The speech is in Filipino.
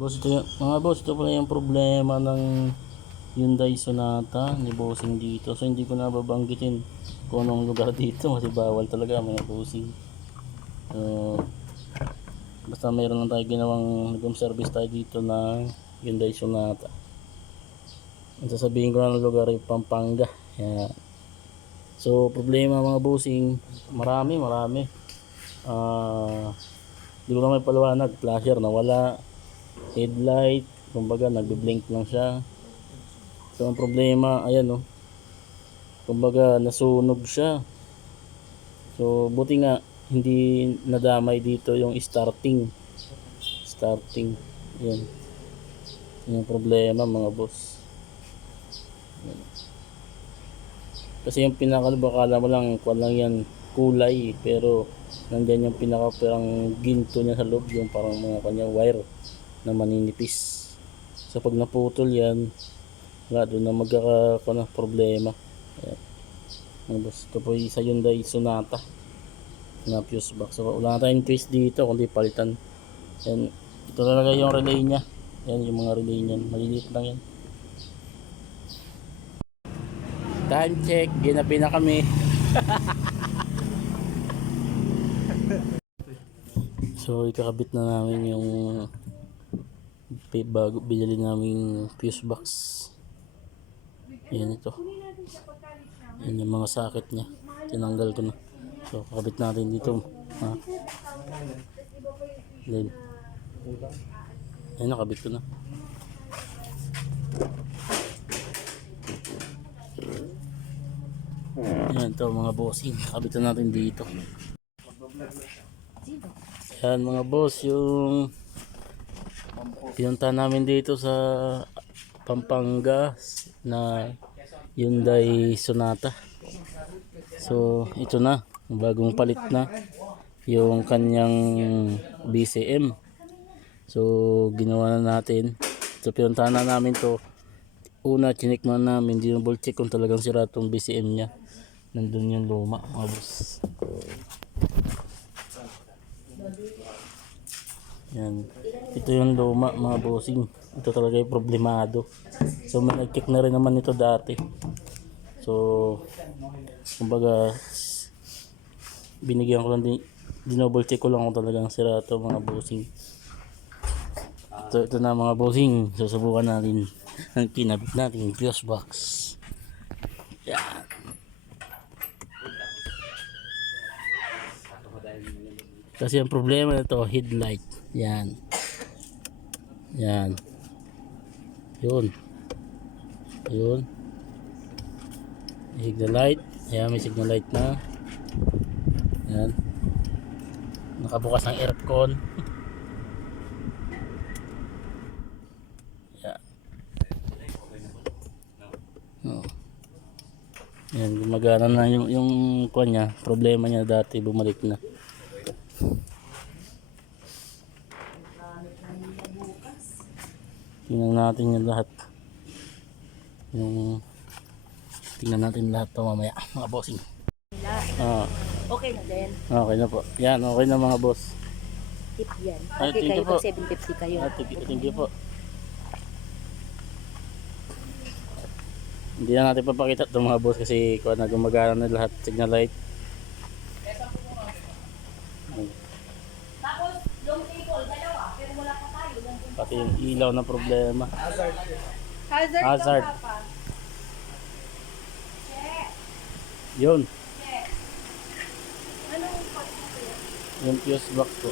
Boss, ito yung, mga boss, ito pala yung problema ng Hyundai Sonata ni bossing dito. So hindi ko na babanggitin kung anong lugar dito kasi bawal talaga mga bossing. So, basta mayroon lang tayo ginawang home service tayo dito ng Hyundai Sonata. Ang sasabihin ko na ng lugar ay Pampanga. Yan. So problema mga bossing, marami. Di ko na may paliwanag, flasher nawala, headlight kumbaga nagbe-blink lang siya. So ang problema ayan, oh, kumbaga nasunog siya. So buti nga hindi nadamay dito yung starting yan yung problema mga boss. Yan. Kasi yung pinakala mo lang kuwan lang yan, kulay, pero nandyan yung pinaka parang ginto niya sa loob, yung parang mga kanyang wire na maninipis. So pag naputol yan, wala, doon na magkakaroon ng problema. Ayan. Ito po sa Hyundai Sonata na fuse box. So wala na tayong twist dito kundi palitan. Ayan. Ito talaga yung relay nya. Ayan yung mga relay nya, maliliit lang yan. Time check, ginabi na kami. So ikakabit na namin yung bago binili namin fuse box. Yan ito. Yan yung mga socket nya. Tinanggal ko na. So kakabit natin dito. Ha? Then, yan nakabit ko na. Yan ito mga bossing. Nakabitan natin dito. Yan mga boss, yung pinunta namin dito sa Pampanga na Hyundai Sonata. So ito na, bagong palit na yung kanyang BCM. So ginawa na natin. So pinuntahan na namin to. Una chinik man namin, dinouble check kung talagang sira itong BCM nya. Nandun yung luma mga boss. Yan. Ito yung luma mga bossing. Ito talaga yung problemado. So may nag-check na rin naman ito dati. So kumbaga binigyan ko lang din, dinouble check ko lang kung talagang sira ito mga bossing. Ito na mga bossing. Susubukan natin ang kinabit natin fuse box. Yan. Kasi ang problema nito headlight. Yan. Yan. Yun. Yun. Signal light. Ayan, may signal light na. Yan. Nakabukas ang aircon. Yan. Oh. Yan, gumagana na yung kuwan niya. Problema niya dati, bumalik na. Tingnan natin yung lahat. Tingnan natin lahat to mamaya mga bossing. Okay na din. Okay na po. Yan, okay na mga boss. Tip yan. Ay, Okay thank kayo you po. pag 750 kayo. Thank you po. Hindi na natin papakita itong mga boss kasi kung na gumagana na lahat, signal light. Tapos, yung table, dalawa. Pero wala pa tayo. Pati yung ilaw na problema. Hazard. Hazard. Yun. Anong pag-ibig? Yung fuse box po.